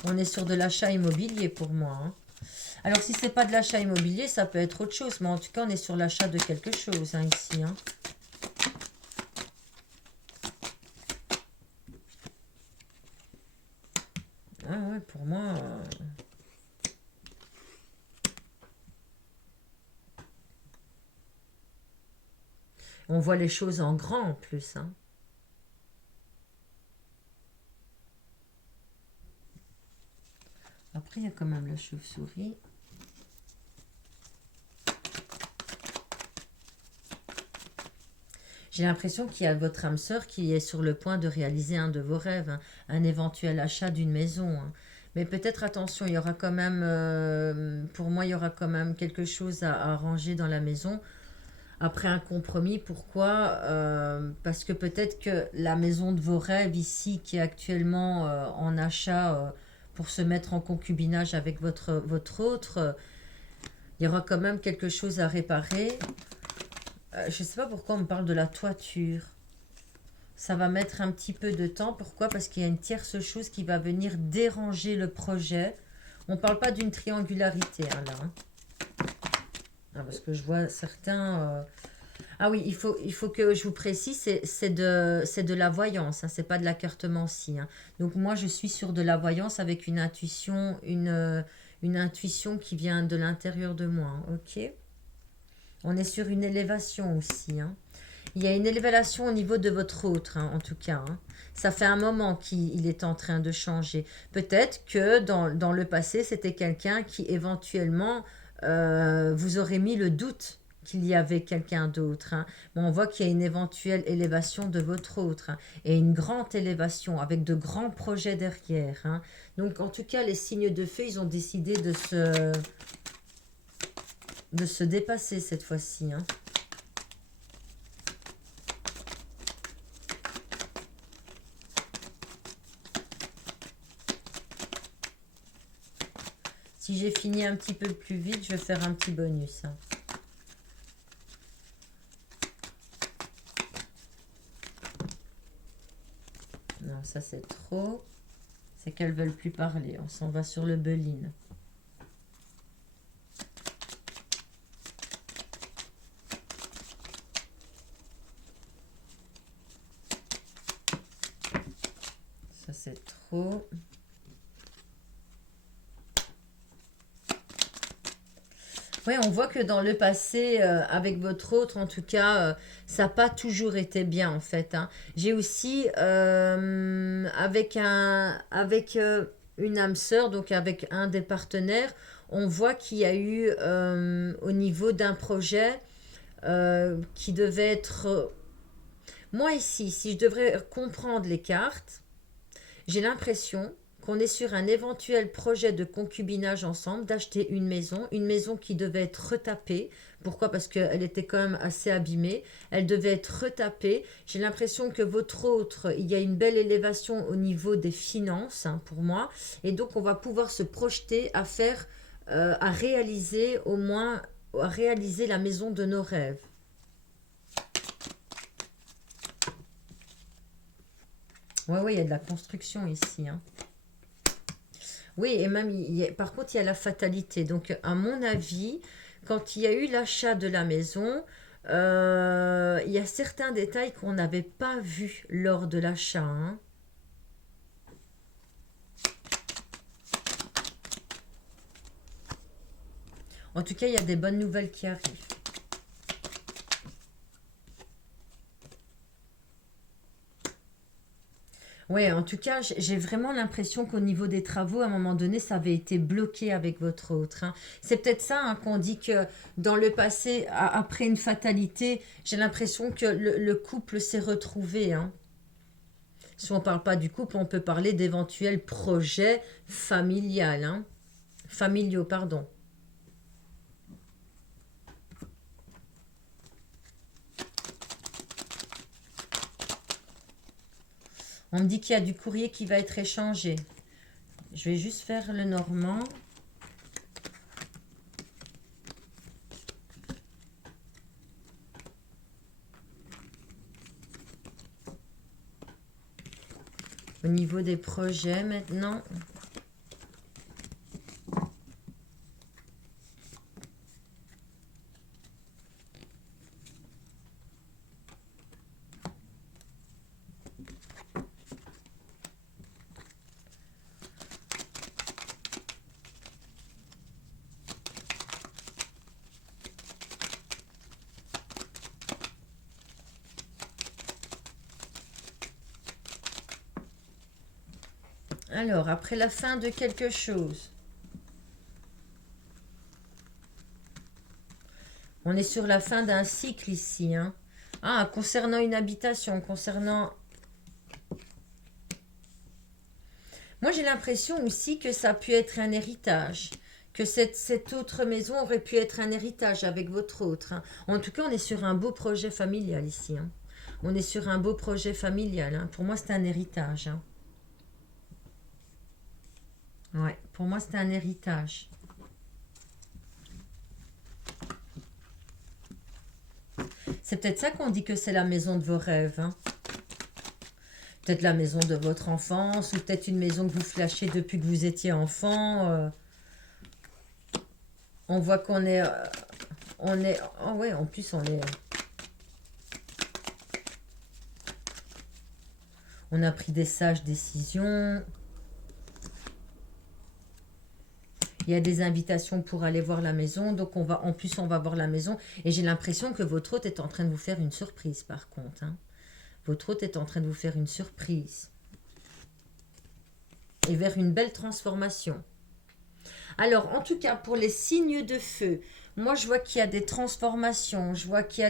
On est sur de l'achat immobilier pour moi, hein. Alors, si c'est pas de l'achat immobilier, ça peut être autre chose. Mais en tout cas, on est sur l'achat de quelque chose, hein, ici, hein. Ah ouais, pour moi... on voit les choses en grand en plus, hein. Après, il y a quand même la chauve-souris. J'ai l'impression qu'il y a votre âme sœur qui est sur le point de réaliser un de vos rêves, hein, un éventuel achat d'une maison, hein. Mais peut-être attention, il y aura quand même, pour moi, il y aura quand même quelque chose à arranger dans la maison. Après un compromis, pourquoi? Parce que peut-être que la maison de vos rêves ici, qui est actuellement en achat pour se mettre en concubinage avec votre autre, il y aura quand même quelque chose à réparer. Je ne sais pas pourquoi on me parle de la toiture. Ça va mettre un petit peu de temps. Pourquoi? Parce qu'il y a une tierce chose qui va venir déranger le projet. On ne parle pas d'une triangularité, hein, là, hein. Ah, parce que je vois certains... Ah oui, il faut que je vous précise, c'est de la voyance, hein, c'est pas de la cartomancie, hein. Donc moi, je suis sur de la voyance avec une intuition qui vient de l'intérieur de moi, hein, ok? On est sur une élévation aussi, hein. Il y a une élévation au niveau de votre autre, hein, en tout cas, hein. Ça fait un moment qu'il est en train de changer. Peut-être que dans le passé, c'était quelqu'un qui éventuellement vous aurait mis le doute qu'il y avait quelqu'un d'autre, hein. Mais on voit qu'il y a une éventuelle élévation de votre autre, hein, et une grande élévation avec de grands projets derrière, hein. Donc en tout cas, les signes de feu, ils ont décidé de se dépasser cette fois-ci, hein. Si j'ai fini un petit peu plus vite, je vais faire un petit bonus, hein. Non, ça c'est trop. C'est qu'elles veulent plus parler. On s'en va sur le Beline. Ça c'est trop. Oui, on voit que dans le passé, avec votre autre, en tout cas, ça n'a pas toujours été bien, en fait, hein. J'ai aussi, avec une âme sœur, donc avec un des partenaires, on voit qu'il y a eu, au niveau d'un projet, qui devait être... Moi, ici, si je devrais comprendre les cartes, j'ai l'impression qu'on est sur un éventuel projet de concubinage ensemble, d'acheter une maison qui devait être retapée. Pourquoi? Parce qu'elle était quand même assez abîmée. Elle devait être retapée. J'ai l'impression que votre autre, il y a une belle élévation au niveau des finances, hein, pour moi. Et donc, on va pouvoir se projeter à faire, à réaliser au moins, à réaliser la maison de nos rêves. Ouais, ouais, il y a de la construction ici, hein. Oui, et même, par contre, il y a la fatalité. Donc, à mon avis, quand il y a eu l'achat de la maison, il y a certains détails qu'on n'avait pas vus lors de l'achat, hein. En tout cas, il y a des bonnes nouvelles qui arrivent. Ouais, en tout cas, j'ai vraiment l'impression qu'au niveau des travaux, à un moment donné, ça avait été bloqué avec votre autre, hein. C'est peut-être ça, hein, qu'on dit que dans le passé, après une fatalité, j'ai l'impression que le couple s'est retrouvé, hein. Si on ne parle pas du couple, on peut parler d'éventuels projets familiales, hein. Familiaux, pardon. On me dit qu'il y a du courrier qui va être échangé. Je vais juste faire le normand. Au niveau des projets maintenant. Alors, après la fin de quelque chose. On est sur la fin d'un cycle ici, hein. Ah, concernant une habitation, concernant... Moi, j'ai l'impression aussi que ça a pu être un héritage. Que cette autre maison aurait pu être un héritage avec votre autre, hein. En tout cas, on est sur un beau projet familial ici, hein. On est sur un beau projet familial, hein. Pour moi, c'est un héritage, hein. Ouais, pour moi, c'est un héritage. C'est peut-être ça qu'on dit que c'est la maison de vos rêves, hein. Peut-être la maison de votre enfance, ou peut-être une maison que vous flashez depuis que vous étiez enfant. On voit qu'on est... on est... Oh ouais, en plus, on est... On a pris des sages décisions. Il y a des invitations pour aller voir la maison. Donc, en plus, on va voir la maison. Et j'ai l'impression que votre hôte est en train de vous faire une surprise, par contre, hein. Votre hôte est en train de vous faire une surprise. Et vers une belle transformation. Alors, en tout cas, pour les signes de feu, moi, je vois qu'il y a des transformations. Je vois qu'il y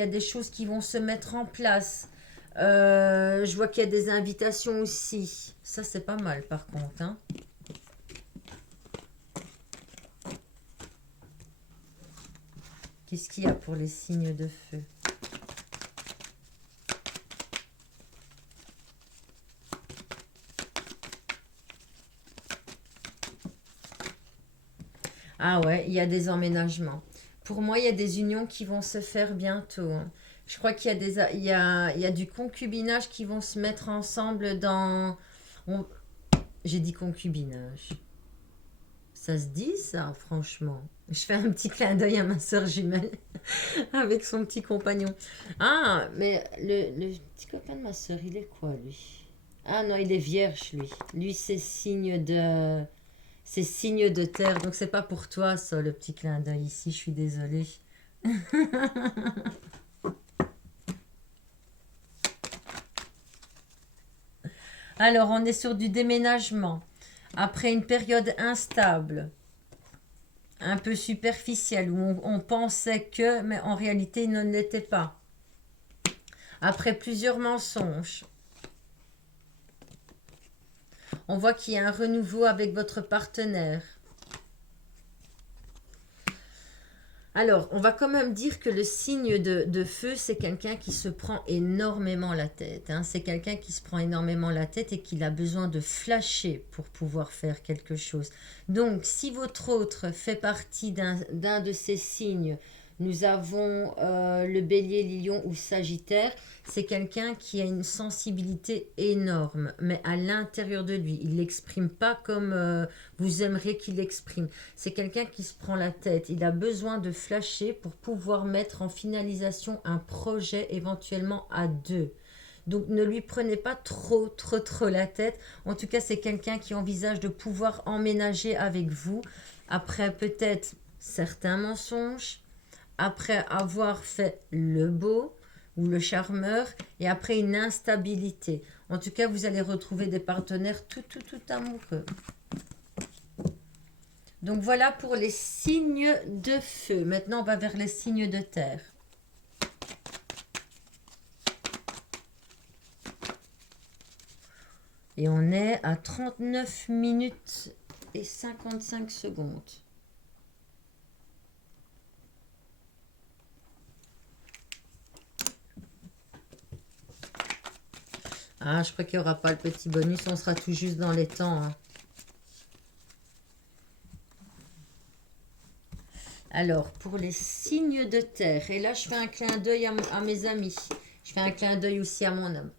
a des choses qui vont se mettre en place. Je vois qu'il y a des invitations aussi. Ça, c'est pas mal, par contre, hein. Qu'est-ce qu'il y a pour les signes de feu? Ah ouais, il y a des emménagements. Pour moi, il y a des unions qui vont se faire bientôt, hein. Je crois qu'il y a il y a du concubinage qui vont se mettre ensemble dans... on- J'ai dit concubinage. Ça se dit ça, franchement. Je fais un petit clin d'œil à ma soeur jumelle avec son petit compagnon. Ah, mais le petit copain de ma soeur, il est quoi, lui? Ah non, il est vierge, lui. Lui, c'est signe de... C'est signe de terre. Donc, c'est pas pour toi, ça, le petit clin d'œil ici. Je suis désolée. Alors, on est sur du déménagement. Après une période instable, un peu superficielle, où on pensait que, mais en réalité, il ne l'était pas. Après plusieurs mensonges, on voit qu'il y a un renouveau avec votre partenaire. Alors, on va quand même dire que le signe de feu, c'est quelqu'un qui se prend énormément la tête, hein. C'est quelqu'un qui se prend énormément la tête et qui a besoin de flasher pour pouvoir faire quelque chose. Donc, si votre autre fait partie d'un de ces signes, nous avons le bélier, lion ou sagittaire, c'est quelqu'un qui a une sensibilité énorme, mais à l'intérieur de lui. Il ne l'exprime pas comme vous aimeriez qu'il l'exprime. C'est quelqu'un qui se prend la tête. Il a besoin de flasher pour pouvoir mettre en finalisation un projet éventuellement à deux. Donc ne lui prenez pas trop la tête. En tout cas, c'est quelqu'un qui envisage de pouvoir emménager avec vous après peut-être certains mensonges, après avoir fait le beau ou le charmeur et après une instabilité. En tout cas, vous allez retrouver des partenaires tout amoureux. Donc voilà pour les signes de feu. Maintenant, on va vers les signes de terre. Et on est à 39 minutes et 55 secondes. Ah, je crois qu'il n'y aura pas le petit bonus, on sera tout juste dans les temps. Hein. Alors, pour les signes de terre, et là je fais un clin d'œil à mes amis. Je fais un clin d'œil aussi à mon homme.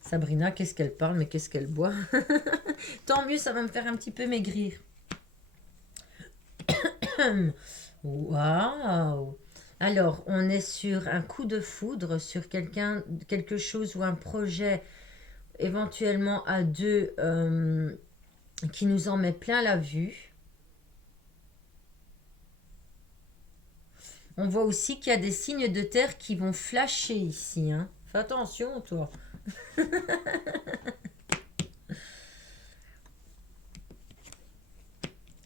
Sabrina, qu'est-ce qu'elle parle, mais qu'est-ce qu'elle boit. Tant mieux, ça va me faire un petit peu maigrir. Waouh! Alors, on est sur un coup de foudre, sur quelque chose ou un projet éventuellement à deux qui nous en met plein la vue. On voit aussi qu'il y a des signes de terre qui vont flasher ici. Hein. Fais attention, toi.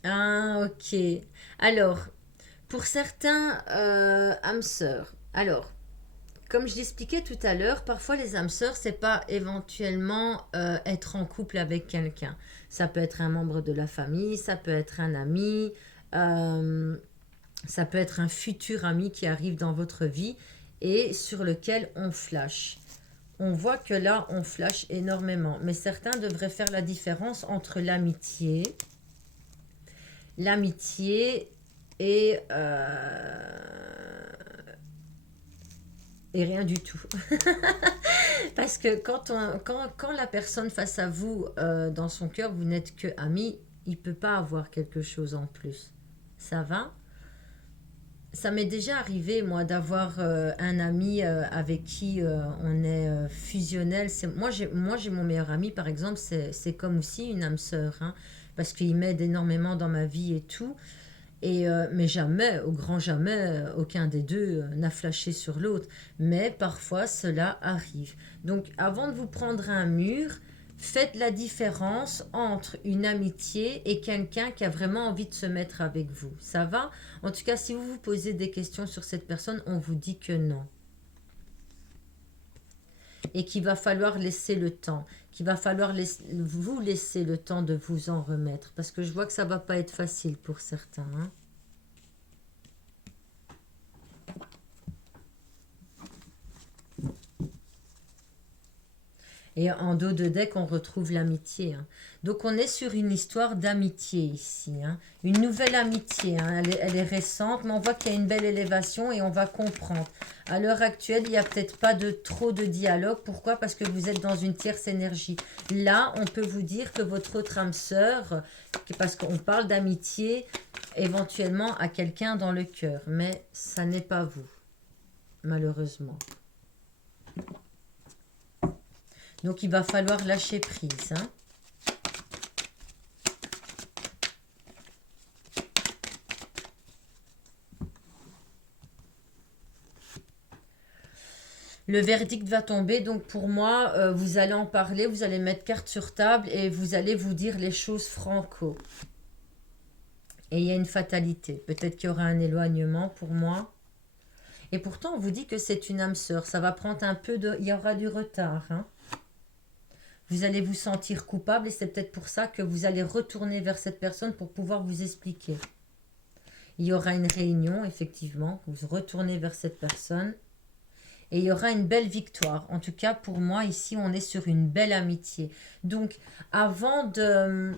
Ah, ok. Alors, pour certains âmes sœurs, alors, comme je l'expliquais tout à l'heure, parfois les âmes sœurs, c'est pas éventuellement être en couple avec quelqu'un. Ça peut être un membre de la famille, ça peut être un ami, euh, ça peut être un futur ami qui arrive dans votre vie et sur lequel on flash. On voit que là, on flash énormément. Mais certains devraient faire la différence entre l'amitié et rien du tout. Parce que quand la personne face à vous, dans son cœur, vous n'êtes que amis, il ne peut pas avoir quelque chose en plus. Ça va? Ça m'est déjà arrivé, moi, d'avoir un ami avec qui on est fusionnel. Moi, j'ai mon meilleur ami, par exemple, c'est comme aussi une âme sœur, hein, parce qu'il m'aide énormément dans ma vie et tout. Mais jamais, au grand jamais, aucun des deux n'a flashé sur l'autre. Mais parfois, cela arrive. Donc, avant de vous prendre un mur, faites la différence entre une amitié et quelqu'un qui a vraiment envie de se mettre avec vous. Ça va? En tout cas, si vous vous posez des questions sur cette personne, on vous dit que non. Et qu'il va falloir laisser le temps. Qu'il va falloir vous laisser le temps de vous en remettre. Parce que je vois que ça ne va pas être facile pour certains. Hein. Et en dos de deck, on retrouve l'amitié. Hein. Donc, on est sur une histoire d'amitié ici. Hein. Une nouvelle amitié. Hein. Elle est récente, mais on voit qu'il y a une belle élévation et on va comprendre. À l'heure actuelle, il n'y a peut-être pas trop de dialogue. Pourquoi? Parce que vous êtes dans une tierce énergie. Là, on peut vous dire que votre autre âme sœur, parce qu'on parle d'amitié, éventuellement à quelqu'un dans le cœur. Mais ça n'est pas vous, malheureusement. Donc, il va falloir lâcher prise. Hein. Le verdict va tomber. Donc, pour moi, vous allez en parler, vous allez mettre carte sur table et vous allez vous dire les choses franco. Et il y a une fatalité. Peut-être qu'il y aura un éloignement pour moi. Et pourtant, on vous dit que c'est une âme sœur. Ça va prendre un peu de... Il y aura du retard. Hein. Vous allez vous sentir coupable et c'est peut-être pour ça que vous allez retourner vers cette personne pour pouvoir vous expliquer. Il y aura une réunion, effectivement, vous retournez vers cette personne et il y aura une belle victoire. En tout cas, pour moi, ici, on est sur une belle amitié. Donc, avant de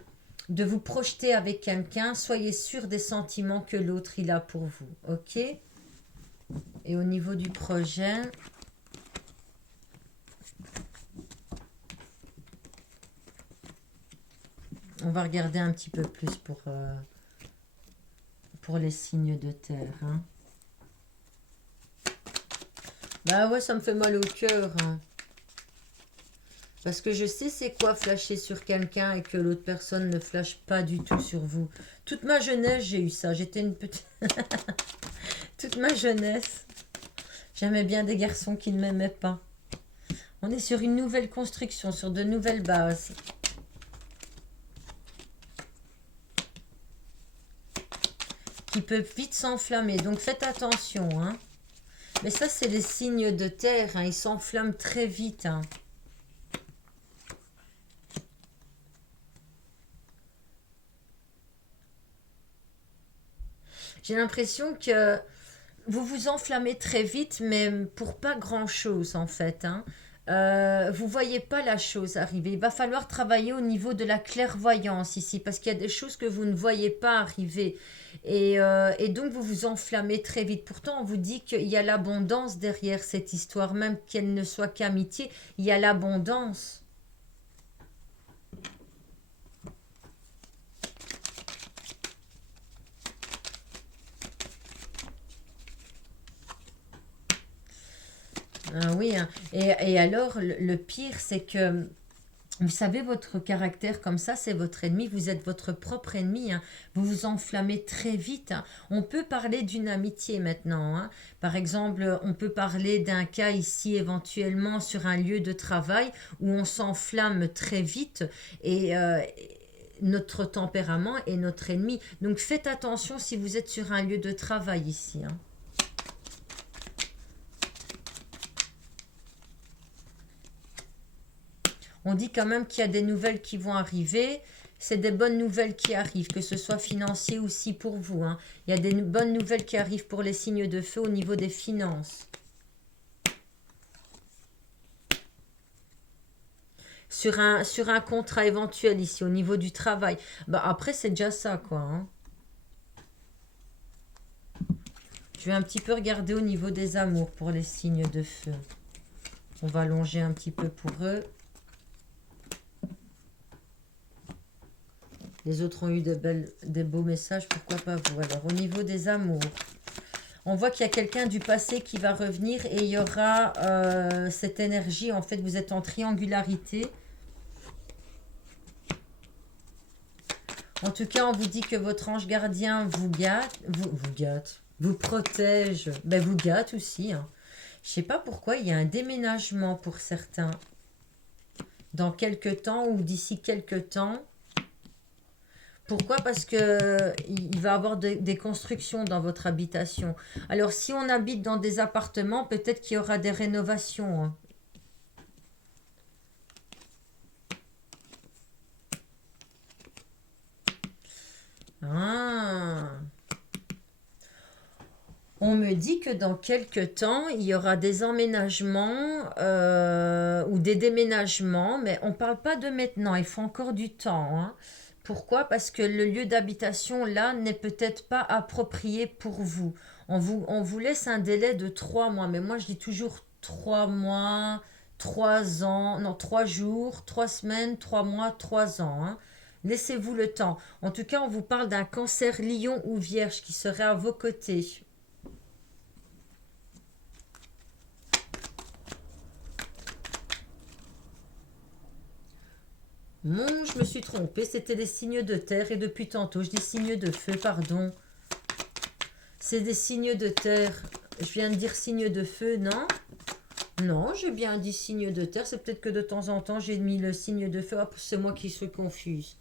vous projeter avec quelqu'un, soyez sûr des sentiments que l'autre il a pour vous. Ok? Et au niveau du projet... On va regarder un petit peu plus pour les signes de terre. Hein. Bah ouais, ça me fait mal au cœur. Hein. Parce que je sais c'est quoi flasher sur quelqu'un et que l'autre personne ne flash pas du tout sur vous. Toute ma jeunesse, j'ai eu ça. J'étais une petite... Toute ma jeunesse, j'aimais bien des garçons qui ne m'aimaient pas. On est sur une nouvelle construction, sur de nouvelles bases. qui peut vite s'enflammer. Donc faites attention, hein. Mais ça, c'est les signes de terre, hein. Ils s'enflamment très vite, hein. J'ai l'impression que vous vous enflammez très vite, mais pour pas grand-chose en fait, hein. Vous voyez pas la chose arriver. Il va falloir travailler au niveau de la clairvoyance ici, parce qu'il y a des choses que vous ne voyez pas arriver. Et donc vous vous enflammez très vite. Pourtant, on vous dit qu'il y a l'abondance derrière cette histoire, même qu'elle ne soit qu'amitié, il y a l'abondance. Ah oui, hein. Et alors, le pire, c'est que vous savez, votre caractère comme ça, c'est votre ennemi. Vous êtes votre propre ennemi, hein. Vous vous enflammez très vite, hein. On peut parler d'une amitié maintenant, hein. Par exemple, on peut parler d'un cas ici éventuellement sur un lieu de travail où on s'enflamme très vite et notre tempérament est notre ennemi. Donc faites attention si vous êtes sur un lieu de travail ici, hein. On dit quand même qu'il y a des nouvelles qui vont arriver. C'est des bonnes nouvelles qui arrivent, que ce soit financier aussi pour vous, hein. Il y a des bonnes nouvelles qui arrivent pour les signes de feu au niveau des finances. Sur un contrat éventuel ici, au niveau du travail. Bah, après, c'est déjà ça, quoi, hein. Je vais un petit peu regarder au niveau des amours pour les signes de feu. On va allonger un petit peu pour eux. Les autres ont eu des beaux messages, pourquoi pas vous? Alors, au niveau des amours, on voit qu'il y a quelqu'un du passé qui va revenir et il y aura cette énergie. En fait, vous êtes en triangularité. En tout cas, on vous dit que votre ange gardien vous gâte, vous protège, ben vous gâte aussi, hein. Je sais pas pourquoi, il y a un déménagement pour certains. Dans quelques temps ou d'ici quelques temps. Pourquoi? Parce que il va y avoir des constructions dans votre habitation. Alors, si on habite dans des appartements, peut-être qu'il y aura des rénovations, hein. Ah. On me dit que dans quelques temps, il y aura des emménagements ou des déménagements, mais on ne parle pas de maintenant, il faut encore du temps, hein. Pourquoi? Parce que le lieu d'habitation, là, n'est peut-être pas approprié pour vous. On vous laisse un délai de 3 mois, mais moi je dis toujours 3 mois, 3 ans, non, 3 jours, 3 semaines, 3 mois, 3 ans, hein. Laissez-vous le temps. En tout cas, on vous parle d'un cancer lion ou vierge qui serait à vos côtés. Non, je me suis trompée, c'était des signes de terre et depuis tantôt je dis signes de feu, pardon. C'est des signes de terre. Je viens de dire signes de feu, non? Non, j'ai bien dit signe de terre. C'est peut-être que de temps en temps j'ai mis le signe de feu. Hop, c'est moi qui suis confuse.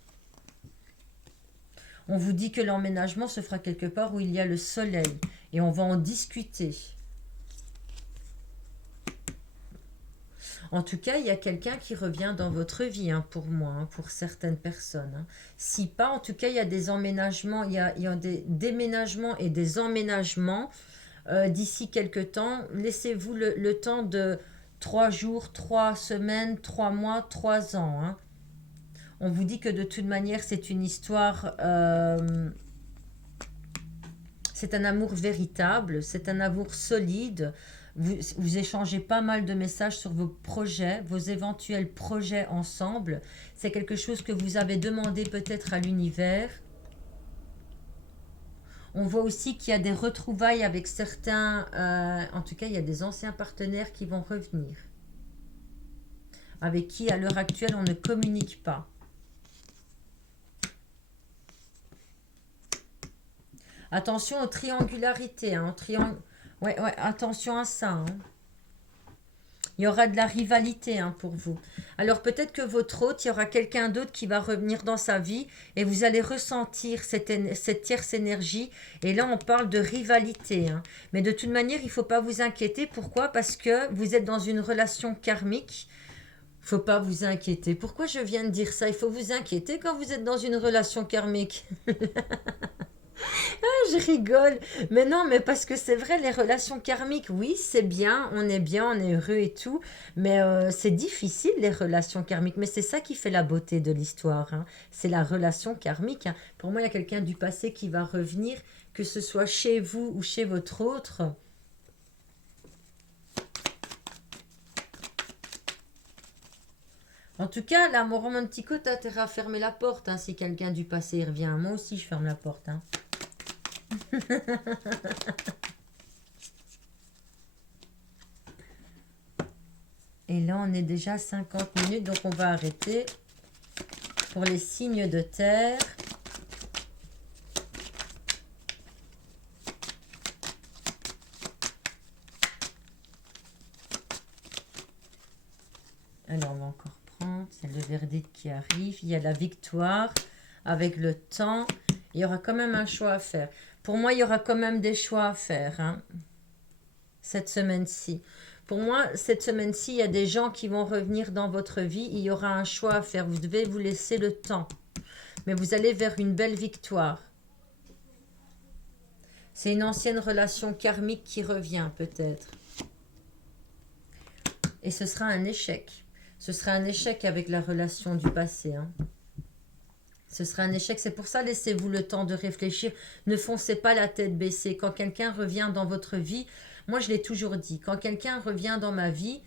On vous dit que l'emménagement se fera quelque part où il y a le soleil et on va en discuter. En tout cas, il y a quelqu'un qui revient dans votre vie, hein, pour moi, hein, pour certaines personnes, hein. Si pas, en tout cas, il y a des emménagements, il y a des déménagements et des emménagements d'ici quelques temps. Laissez-vous le temps de 3 jours, 3 semaines, 3 mois, 3 ans, hein. On vous dit que de toute manière, c'est une histoire, c'est un amour véritable, c'est un amour solide. Vous échangez pas mal de messages sur vos projets, vos éventuels projets ensemble. C'est quelque chose que vous avez demandé peut-être à l'univers. On voit aussi qu'il y a des retrouvailles avec certains, en tout cas, il y a des anciens partenaires qui vont revenir, avec qui à l'heure actuelle on ne communique pas. Attention aux triangularités, hein, ouais, ouais, attention à ça, hein. Il Il y aura de la rivalité hein, pour vous. Alors peut-être que votre hôte, il y aura quelqu'un d'autre qui va revenir dans sa vie et vous allez ressentir cette tierce énergie. Et là, on parle de rivalité. Hein. Mais de toute manière, il ne faut pas vous inquiéter. Pourquoi? Parce que vous êtes dans une relation karmique. Il ne faut pas vous inquiéter. Pourquoi je viens de dire ça? Il faut vous inquiéter quand vous êtes dans une relation karmique. Je rigole. Mais non, mais parce que c'est vrai, les relations karmiques, oui, c'est bien, on est heureux et tout. Mais c'est difficile, les relations karmiques. Mais c'est ça qui fait la beauté de l'histoire. Hein. C'est la relation karmique. Hein. Pour moi, il y a quelqu'un du passé qui va revenir, que ce soit chez vous ou chez votre autre. En tout cas, là, mon romantico, t'as intérêt à fermer la porte hein, si quelqu'un du passé revient. Moi aussi, je ferme la porte. Hein. Et là, on est déjà à 50 minutes, donc on va arrêter pour les signes de terre. Alors, on va encore prendre. C'est le verdict qui arrive. Il y a la victoire avec le temps. Il y aura quand même un choix à faire. Pour moi, il y aura quand même des choix à faire hein, cette semaine-ci. Pour moi, cette semaine-ci, il y a des gens qui vont revenir dans votre vie. Il y aura un choix à faire. Vous devez vous laisser le temps. Mais vous allez vers une belle victoire. C'est une ancienne relation karmique qui revient peut-être. Et ce sera un échec. Ce sera un échec avec la relation du passé. Hein. Ce sera un échec. C'est pour ça, laissez-vous le temps de réfléchir. Ne foncez pas la tête baissée. Quand quelqu'un revient dans votre vie, moi je l'ai toujours dit, quand quelqu'un revient dans ma vie,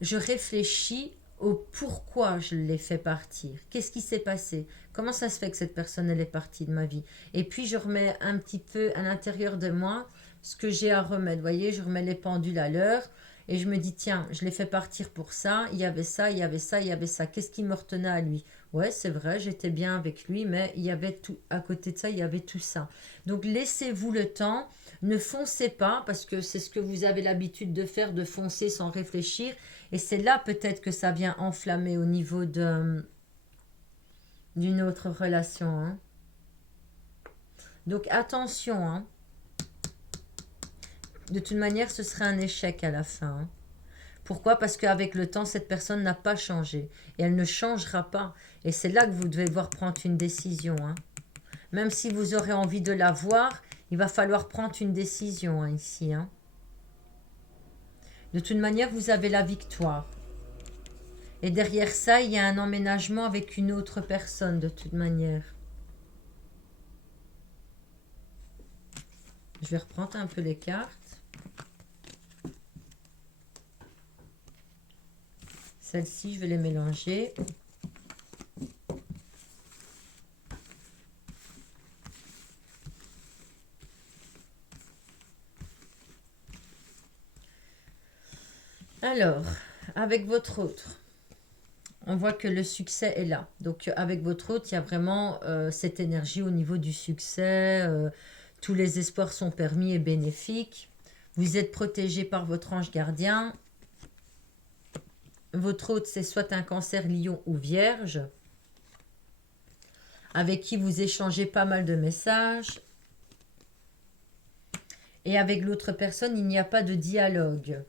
je réfléchis au pourquoi je l'ai fait partir. Qu'est-ce qui s'est passé? Comment ça se fait que cette personne elle est partie de ma vie? Et puis je remets un petit peu à l'intérieur de moi ce que j'ai à remettre. Vous voyez, je remets les pendules à l'heure. Et je me dis, tiens, je l'ai fait partir pour ça, il y avait ça, il y avait ça, il y avait ça. Qu'est-ce qui me retenait à lui? Ouais, c'est vrai, j'étais bien avec lui, mais il y avait tout, à côté de ça, il y avait tout ça. Donc laissez-vous le temps, ne foncez pas, parce que c'est ce que vous avez l'habitude de faire, de foncer sans réfléchir. Et c'est là peut-être que ça vient enflammer au niveau d'une autre relation. Hein. Donc attention, hein. De toute manière, ce sera un échec à la fin. Hein. Pourquoi? Parce qu'avec le temps, cette personne n'a pas changé. Et elle ne changera pas. Et c'est là que vous devez devoir prendre une décision. Hein. Même si vous aurez envie de la voir, il va falloir prendre une décision hein, ici. Hein. De toute manière, vous avez la victoire. Et derrière ça, il y a un emménagement avec une autre personne, de toute manière. Je vais reprendre un peu les cartes. Celles-ci, je vais les mélanger. Alors, avec votre autre, on voit que le succès est là. Donc, avec votre autre, il y a vraiment cette énergie au niveau du succès. Tous les espoirs sont permis et bénéfiques. Vous êtes protégé par votre ange gardien. Votre hôte, c'est soit un cancer, lion ou vierge, avec qui vous échangez pas mal de messages. Et avec l'autre personne, il n'y a pas de dialogue.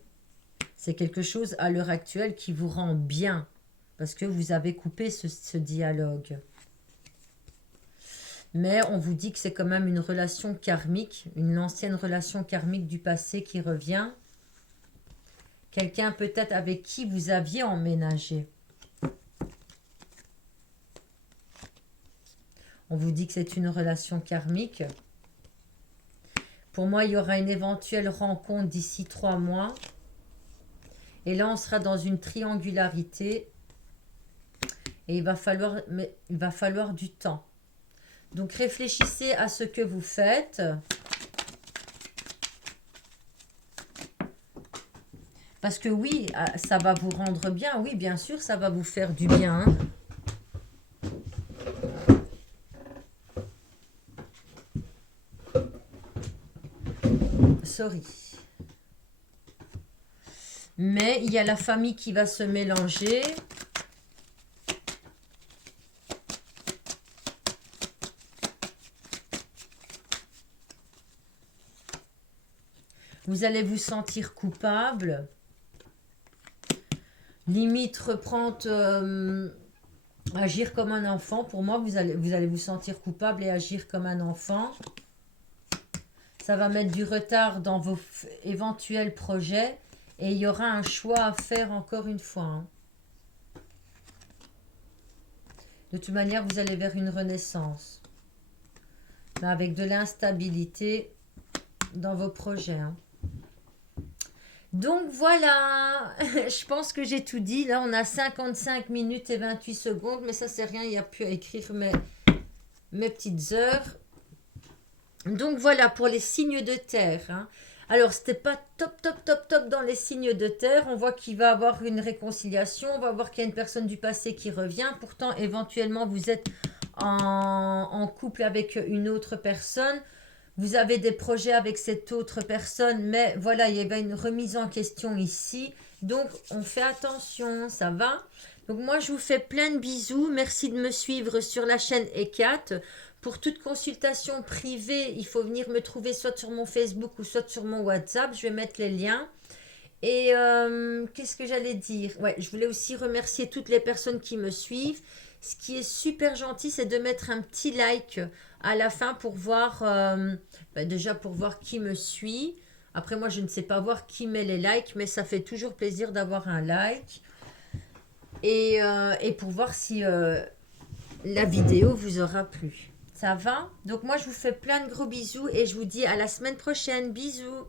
C'est quelque chose à l'heure actuelle qui vous rend bien, parce que vous avez coupé ce dialogue. Mais on vous dit que c'est quand même une relation karmique, une ancienne relation karmique du passé qui revient. Quelqu'un peut-être avec qui vous aviez emménagé. On vous dit que c'est une relation karmique. Pour moi, il y aura une éventuelle rencontre d'ici 3 mois. Et là, on sera dans une triangularité. Et il va falloir du temps. Donc, réfléchissez à ce que vous faites. Parce que oui, ça va vous rendre bien. Oui, bien sûr, ça va vous faire du bien. Hein. Sorry. Mais il y a la famille qui va se mélanger. Vous allez vous sentir coupable. Limite reprendre, agir comme un enfant. Pour moi, vous allez vous sentir coupable et agir comme un enfant. Ça va mettre du retard dans vos éventuels projets. Et il y aura un choix à faire encore une fois. Hein. De toute manière, vous allez vers une renaissance. Mais avec de l'instabilité dans vos projets. Hein. Donc voilà, je pense que j'ai tout dit. Là, on a 55 minutes et 28 secondes. Mais ça, c'est rien, il n'y a plus à écrire mes petites heures. Donc voilà pour les signes de terre. Hein. Alors, c'était pas top dans les signes de terre. On voit qu'il va y avoir une réconciliation. On va voir qu'il y a une personne du passé qui revient. Pourtant, éventuellement, vous êtes en couple avec une autre personne. Vous avez des projets avec cette autre personne. Mais voilà, il y avait une remise en question ici. Donc, on fait attention, ça va? Donc, moi, je vous fais plein de bisous. Merci de me suivre sur la chaîne ECAT. Pour toute consultation privée, il faut venir me trouver soit sur mon Facebook ou soit sur mon WhatsApp. Je vais mettre les liens. Et qu'est-ce que j'allais dire? Ouais, je voulais aussi remercier toutes les personnes qui me suivent. Ce qui est super gentil, c'est de mettre un petit like à la fin pour voir, déjà pour voir qui me suit. Après, moi, je ne sais pas voir qui met les likes, mais ça fait toujours plaisir d'avoir un like. Et pour voir si la vidéo vous aura plu. Ça va? Donc moi, je vous fais plein de gros bisous et je vous dis à la semaine prochaine. Bisous!